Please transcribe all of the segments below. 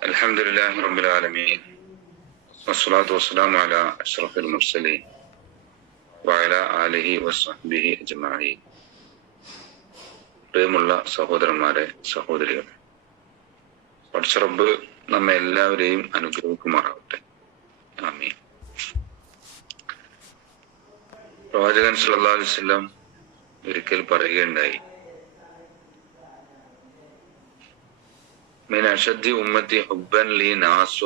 الحمد لله رب العالمين والصلاة والسلام على أشرف المرسلين وعلى آله وصحبه أجمعين പ്രിയമുള്ള സഹോദരന്മാരെ സഹോദരികളെ പഠിച്ചറബ് നമ്മെ എല്ലാവരെയും അനുഗ്രഹിക്കുമാറാവട്ടെ ആമീൻ പ്രവാചകൻ സല്ലല്ലാഹു അലൈഹി വസല്ലം ഒരിക്കൽ പറയുകയുണ്ടായി من أشد أمتي حبا لي ناس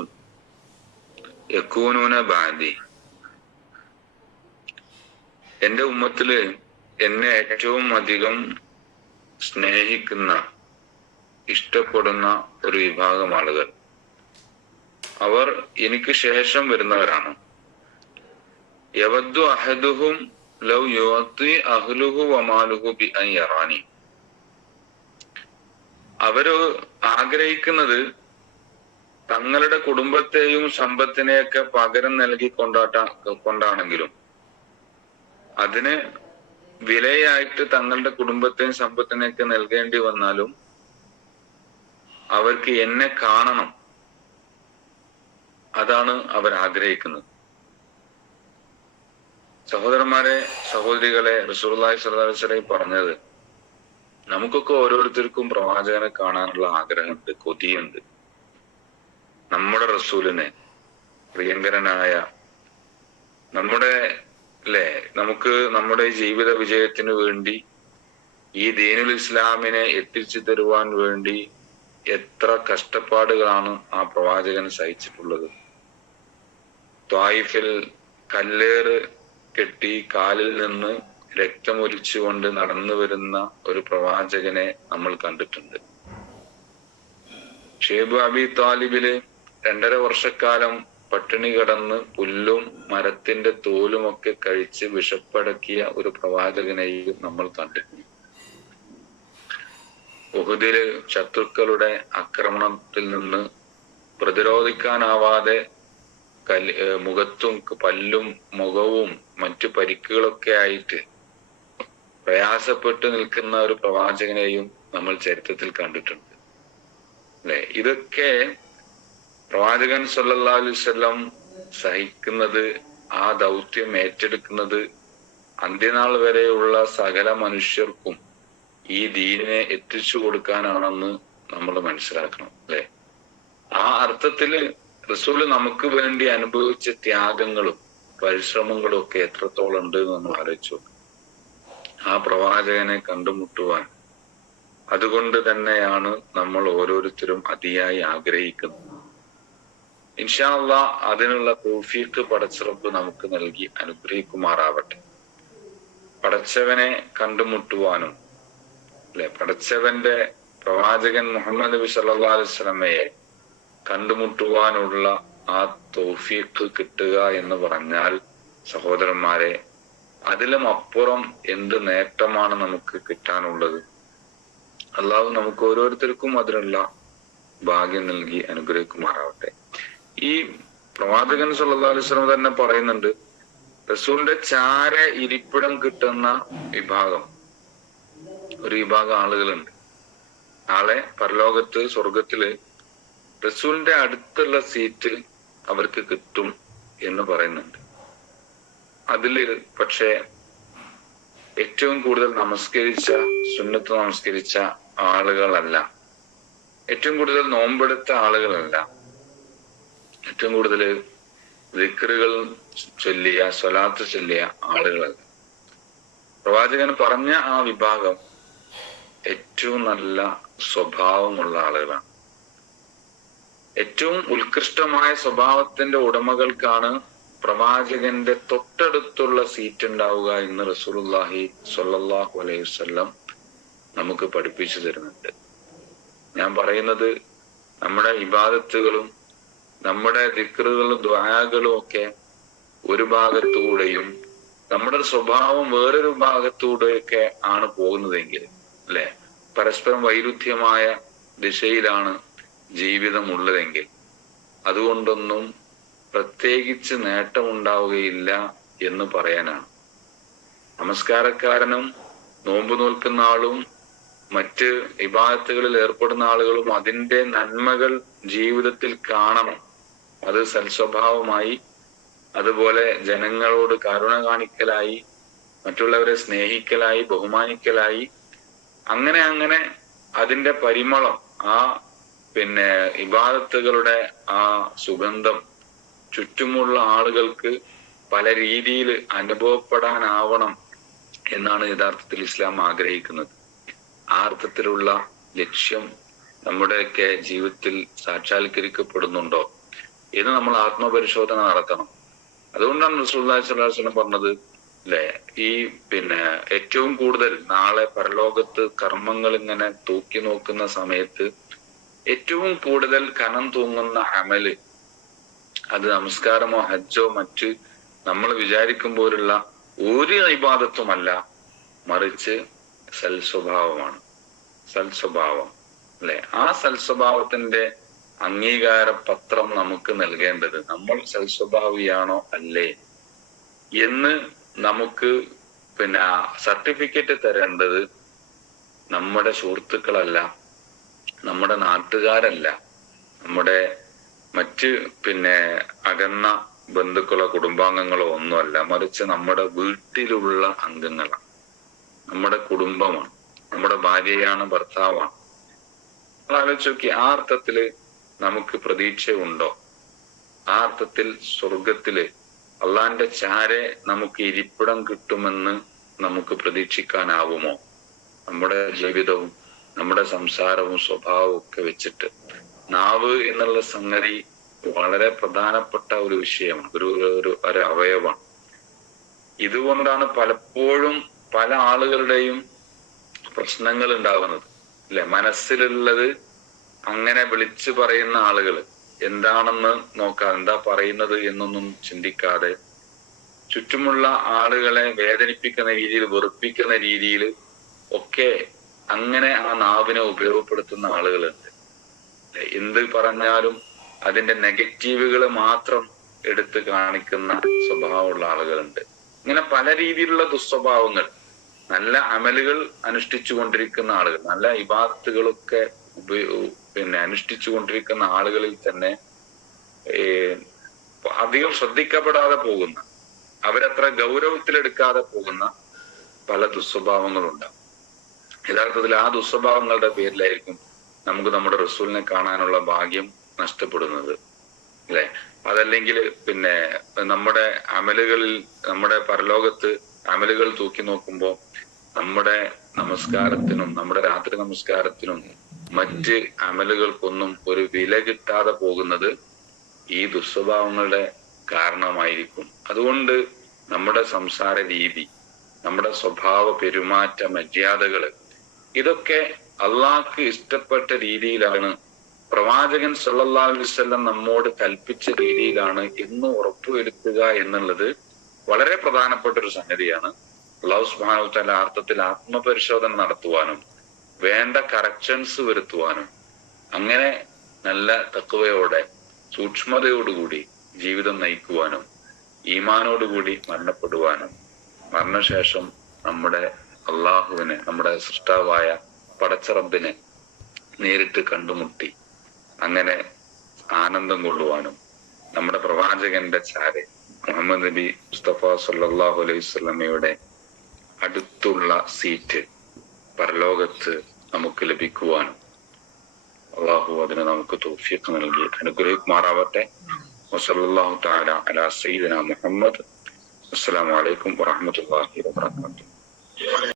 يكونون بعدي എന്റെ ഉമ്മത്തില് എന്നെ ഏറ്റവും അധികം സ്നേഹിക്കുന്ന ഇഷ്ടപ്പെടുന്ന ഒരു വിഭാഗം ആളുകൾ അവർ എനിക്ക് ശേഷം വരുന്നവരാണ് യവദ്ദു അഹദുഹും ലൗ യുവത്തി അഹ്ലുഹു വമാലുഹു ബി അൻ യറാനി അവര് ആഗ്രഹിക്കുന്നത് തങ്ങളുടെ കുടുംബത്തെയും സമ്പത്തിനെയൊക്കെ പകരം നൽകി കൊണ്ടാട്ട കൊണ്ടാണെങ്കിലും അതിന് വിലയായിട്ട് തങ്ങളുടെ കുടുംബത്തെയും സമ്പത്തിനെയൊക്കെ നൽകേണ്ടി വന്നാലും അവർക്ക് എന്നെ കാണണം. അതാണ് അവർ ആഗ്രഹിക്കുന്നത്. സഹോദരന്മാരെ സഹോദരികളെ റസൂർലായി സർദാസരെ പറഞ്ഞത് നമുക്കൊക്കെ ഓരോരുത്തർക്കും പ്രവാചകനെ കാണാനുള്ള ആഗ്രഹമുണ്ട് കൊതിയുണ്ട്. നമ്മുടെ റസൂലിനെ പ്രിയങ്കരനായ നമ്മുടെ അല്ലെ നമുക്ക് നമ്മുടെ ജീവിത വിജയത്തിന് വേണ്ടി ഈ ദീനുൽ ഇസ്ലാമിനെ എത്തിച്ചു തരുവാൻ വേണ്ടി എത്ര കഷ്ടപ്പാടുകളാണ് ആ പ്രവാചകൻ സഹിച്ചിട്ടുള്ളത്. ത്വായിഫിൽ കല്ലേറ് കെട്ടി കാലിൽ നിന്ന് രക്തമൊലിച്ചുകൊണ്ട് നടന്നു വരുന്ന ഒരു പ്രവാചകനെ നമ്മൾ കണ്ടിട്ടുണ്ട്. ഷേബ് അബി താലിബിൽ രണ്ടര വർഷക്കാലം പട്ടിണി കടന്ന് പുല്ലും മരത്തിന്റെ തോലുമൊക്കെ കഴിച്ച് വിഷപ്പടക്കിയ ഒരു പ്രവാചകനെയും നമ്മൾ കണ്ടിട്ടുണ്ട്. ഉഹുദിൽ ശത്രുക്കളുടെ ആക്രമണത്തിൽ നിന്ന് പ്രതിരോധിക്കാനാവാതെ കൽ മുഖത്തും പല്ലും മുഖവും മറ്റു പരിക്കുകളൊക്കെ ആയിട്ട് പ്രയാസപ്പെട്ട് നിൽക്കുന്ന ഒരു പ്രവാചകനെയും നമ്മൾ ചരിത്രത്തിൽ കണ്ടിട്ടുണ്ട്. അല്ലെ? ഇതൊക്കെ പ്രവാചകൻ സല്ലല്ലാഹു അലൈഹി വസല്ലം സഹിക്കുന്നത് ആ ദൗത്യം ഏറ്റെടുക്കുന്നത് അന്ത്യനാൾ വരെയുള്ള സകല മനുഷ്യർക്കും ഈ ദീനിനെ എത്തിച്ചു കൊടുക്കാനാണെന്ന് നമ്മൾ മനസ്സിലാക്കണം. അല്ലെ? ആ അർത്ഥത്തിൽ റസൂൽ നമുക്ക് വേണ്ടി അനുഭവിച്ച ത്യാഗങ്ങളും പരിശ്രമങ്ങളും ഒക്കെ എത്രത്തോളം ഉണ്ട് എന്ന് നമ്മൾ ആലോചിച്ചു ആ പ്രവാചകനെ കണ്ടുമുട്ടുവാൻ. അതുകൊണ്ട് തന്നെയാണ് നമ്മൾ ഓരോരുത്തരും അതിയായി ആഗ്രഹിക്കുന്നത്. ഇൻഷാല്ല അതിനുള്ള തോഫീക്ക് പടച്ചിറപ്പ് നമുക്ക് നൽകി അനുഗ്രഹിക്കുമാറാവട്ടെ. പടച്ചവനെ കണ്ടുമുട്ടുവാനും അല്ലെ? പടച്ചവന്റെ പ്രവാചകൻ മുഹമ്മദ് നബി സല്ലാ കണ്ടുമുട്ടുവാനുള്ള ആ തോഫീക്ക് കിട്ടുക എന്ന് പറഞ്ഞാൽ സഹോദരന്മാരെ അതിലും അപ്പുറം എന്ത് നേട്ടമാണ് നമുക്ക് കിട്ടാനുള്ളത്? അള്ളാഹു നമുക്ക് ഓരോരുത്തർക്കും അതിനുള്ള ഭാഗ്യം നൽകി അനുഗ്രഹിക്കുമാറാവട്ടെ. ഈ പ്രവാചകൻ സല്ലാ അലുസ്ലം തന്നെ പറയുന്നുണ്ട് റസൂലിന്റെ ചാര ഇരിപ്പിടം കിട്ടുന്ന വിഭാഗം. ഒരു വിഭാഗം ആളുകളുണ്ട്. നാളെ പരലോകത്ത് സ്വർഗത്തിൽ റസൂലിന്റെ അടുത്തുള്ള സീറ്റ് അവർക്ക് കിട്ടും എന്ന് പറയുന്നുണ്ട്. അതിൽ പക്ഷേ ഏറ്റവും കൂടുതൽ നമസ്കരിച്ച സുന്നത്ത് നമസ്കരിച്ച ആളുകളല്ല. ഏറ്റവും കൂടുതൽ നോമ്പെടുത്ത ആളുകളല്ല. ഏറ്റവും കൂടുതൽ വിക്രുകൾ ചൊല്ലിയ സ്വലാത്ത് ചൊല്ലിയ ആളുകളല്ല. പ്രവാചകൻ പറഞ്ഞ ആ വിഭാഗം ഏറ്റവും നല്ല സ്വഭാവമുള്ള ആളുകളാണ്. ഏറ്റവും ഉത്കൃഷ്ടമായ സ്വഭാവത്തിന്റെ ഉടമകൾക്കാണ് പ്രവാചകന്റെ തൊട്ടടുത്തുള്ള സീറ്റ് ഉണ്ടാവുക എന്ന് റസൂലുല്ലാഹി സൊല്ലാഹു അലൈഹി വല്ലം നമുക്ക് പഠിപ്പിച്ചു തരുന്നുണ്ട്. ഞാൻ പറയുന്നത് നമ്മുടെ ഇബാദത്തുകളും നമ്മുടെ ദിക്റുകളും ദ്വാരകളും ഒക്കെ ഒരു ഭാഗത്തൂടെയും നമ്മുടെ സ്വഭാവം വേറൊരു ഭാഗത്തൂടെയൊക്കെ ആണ് പോകുന്നതെങ്കിൽ അല്ലെ? പരസ്പരം വൈരുദ്ധ്യമായ ദിശയിലാണ് ജീവിതം ഉള്ളതെങ്കിൽ അതുകൊണ്ടൊന്നും പ്രത്യേകിച്ച് നേട്ടമുണ്ടാവുകയില്ല എന്ന് പറയാനാണ്. നമസ്കാരക്കാരനും നോമ്പ് നോൽക്കുന്ന ആളും മറ്റ് വിഭാഗത്തുകളിൽ ഏർപ്പെടുന്ന ആളുകളും അതിന്റെ നന്മകൾ ജീവിതത്തിൽ കാണണം. അത് സൽസ്വഭാവമായി അതുപോലെ ജനങ്ങളോട് കരുണ കാണിക്കലായി മറ്റുള്ളവരെ സ്നേഹിക്കലായി ബഹുമാനിക്കലായി. അങ്ങനെ അങ്ങനെ അതിന്റെ പരിമളം ആ പിന്നെ ഇബാദത്തുകളുടെ ആ സുഗന്ധം ചുറ്റുമുള്ള ആളുകൾക്ക് പല രീതിയിൽ അനുഭവപ്പെടാനാവണം എന്നാണ് യഥാർത്ഥത്തിൽ ഇസ്ലാം ആഗ്രഹിക്കുന്നത്. ആ അർത്ഥത്തിലുള്ള ലക്ഷ്യം നമ്മുടെയൊക്കെ ജീവിതത്തിൽ സാക്ഷാത്കരിക്കപ്പെടുന്നുണ്ടോ എന്ന് നമ്മൾ ആത്മപരിശോധന നടത്തണം. അതുകൊണ്ടാണ് വസല്ലം പറഞ്ഞത് അല്ലെ? ഈ പിന്നെ ഏറ്റവും കൂടുതൽ നാളെ പരലോകത്ത് കർമ്മങ്ങൾ ഇങ്ങനെ തൂക്കി നോക്കുന്ന സമയത്ത് ഏറ്റവും കൂടുതൽ കനം തൂങ്ങുന്ന അമൽ അത് നമസ്കാരമോ ഹജ്ജോ മറ്റ് നമ്മൾ വിചാരിക്കുമ്പോഴുള്ള ഒരു ഇബാദത്തുമല്ല മറിച്ച് സൽസ്വഭാവമാണ്. സൽസ്വഭാവം അല്ലെ? ആ സൽസ്വഭാവത്തിന്റെ അംഗീകാര പത്രം നമുക്ക് നൽകേണ്ടത് നമ്മൾ സൽസ്വഭാവിയാണോ അല്ലേ എന്ന് നമുക്ക് പിന്നെ സർട്ടിഫിക്കറ്റ് തരേണ്ടത് നമ്മുടെ സുഹൃത്തുക്കളല്ല നമ്മുടെ നാട്ടുകാരല്ല നമ്മുടെ മറ്റ് പിന്നെ അകന്ന ബന്ധുക്കളോ കുടുംബാംഗങ്ങളോ ഒന്നുമല്ല മറിച്ച് നമ്മുടെ വീട്ടിലുള്ള അംഗങ്ങളാണ് നമ്മുടെ കുടുംബമാണ് നമ്മുടെ ഭാര്യയാണ് ഭർത്താവാണ്. നമ്മൾ ആലോചിച്ച് നോക്കി ആ അർത്ഥത്തിൽ നമുക്ക് പ്രതീക്ഷയുണ്ടോ? ആ അർത്ഥത്തിൽ സ്വർഗത്തിൽ അള്ളാന്റെ ചാരെ നമുക്ക് ഇരിപ്പിടം കിട്ടുമെന്ന് നമുക്ക് പ്രതീക്ഷിക്കാനാവുമോ? നമ്മുടെ ജീവിതവും നമ്മുടെ സംസാരവും സ്വഭാവവും ഒക്കെ വെച്ചിട്ട് നാവ് എന്നുള്ള സംഗതി വളരെ പ്രധാനപ്പെട്ട ഒരു വിഷയമാണ്. ഒരു ഒരു ഒരു അവയവമാണ്. ഇതുകൊണ്ടാണ് പലപ്പോഴും പല ആളുകളുടെയും പ്രശ്നങ്ങൾ ഉണ്ടാകുന്നത്. അല്ലെ? മനസ്സിലുള്ളത് അങ്ങനെ വിളിച്ചു പറയുന്ന ആളുകൾ എന്താണെന്ന് നോക്കാതെ എന്താ പറയുന്നത് എന്നൊന്നും ചിന്തിക്കാതെ ചുറ്റുമുള്ള ആളുകളെ വേദനിപ്പിക്കുന്ന രീതിയിൽ വെറുപ്പിക്കുന്ന രീതിയിൽ ഒക്കെ അങ്ങനെ ആ നാവിനെ ഉപയോഗപ്പെടുത്തുന്ന ആളുകളുണ്ട്? എന്ത് പറഞ്ഞാലും അതിന്റെ നെഗറ്റീവുകൾ മാത്രം എടുത്തു കാണിക്കുന്ന സ്വഭാവമുള്ള ആളുകളുണ്ട്. ഇങ്ങനെ പല രീതിയിലുള്ള ദുസ്വഭാവങ്ങൾ നല്ല അമലുകൾ അനുഷ്ഠിച്ചു കൊണ്ടിരിക്കുന്ന ആളുകൾ നല്ല ഇബാദത്തുകളൊക്കെ പിന്നെ അനുഷ്ഠിച്ചു കൊണ്ടിരിക്കുന്ന ആളുകളിൽ തന്നെ അധികം ശ്രദ്ധിക്കപ്പെടാതെ പോകുന്ന അവരത്ര ഗൗരവത്തിലെടുക്കാതെ പോകുന്ന പല ദുസ്വഭാവങ്ങളുണ്ടാവും. യഥാർത്ഥത്തിൽ ആ ദുസ്വഭാവങ്ങളുടെ പേരിലായിരിക്കും നമുക്ക് നമ്മുടെ റസൂലിനെ കാണാനുള്ള ഭാഗ്യം നഷ്ടപ്പെടുന്നത് അല്ലെ? അതല്ലെങ്കിൽ പിന്നെ നമ്മുടെ അമലുകളിൽ നമ്മുടെ പരലോകത്ത് അമലുകൾ തൂക്കി നോക്കുമ്പോൾ നമ്മുടെ നമസ്കാരത്തിനും നമ്മുടെ രാത്രി നമസ്കാരത്തിനും മറ്റ് അമലുകൾക്കൊന്നും ഒരു വില കിട്ടാതെ പോകുന്നത് ഈ ദുസ്വഭാവങ്ങളുടെ കാരണമായിരിക്കും. അതുകൊണ്ട് നമ്മുടെ സംസാര രീതി നമ്മുടെ സ്വഭാവ പെരുമാറ്റ മര്യാദകൾ ഇതൊക്കെ അള്ളാഹ്ക്ക് ഇഷ്ടപ്പെട്ട രീതിയിലാണ് പ്രവാചകൻ സല്ലല്ലാഹു അലൈഹി വസല്ലം നമ്മോട് കൽപ്പിച്ച രീതിയിലാണ് എന്ന് ഉറപ്പുവരുത്തുക എന്നുള്ളത് വളരെ പ്രധാനപ്പെട്ട ഒരു സംഗതിയാണ്. അള്ളാഹു സുബ്ഹാനഹു അർത്ഥത്തിൽ ആത്മപരിശോധന നടത്തുവാനും വേണ്ട കറക്ഷൻസ് വരുത്തുവാനും അങ്ങനെ നല്ല തക്കവയോടെ സൂക്ഷ്മതയോടുകൂടി ജീവിതം നയിക്കുവാനും ഈമാനോടുകൂടി മരണപ്പെടുവാനും മരണശേഷം നമ്മുടെ അള്ളാഹുവിനെ നമ്മുടെ സൃഷ്ടാവായ പടച്ചറബിനെ നേരിട്ട് കണ്ടുമുട്ടി. അങ്ങനെ ആനന്ദം കൊള്ളുവാനും നമ്മുടെ പ്രവാചകന്റെ ചാരെ മുഹമ്മദ് നബി മുസ്തഫ സല്ലാഹു അലൈഹി സ്വലമയുടെ അടുത്തുള്ള സീറ്റ് പരലോകത്ത് നമുക്ക് ലഭിക്കുവാനും അള്ളാഹു അതിന് നമുക്ക് തൗഫീഖ് നൽകി. അനുഗ്രഹിക്കുമാറാവട്ടെ. വസല്ലല്ലാഹു തആല അല സൈദന മുഹമ്മദ്. അസ്സലാമു അലൈക്കും വറഹ്മത്തുള്ളാഹി വബറകാതുഹു.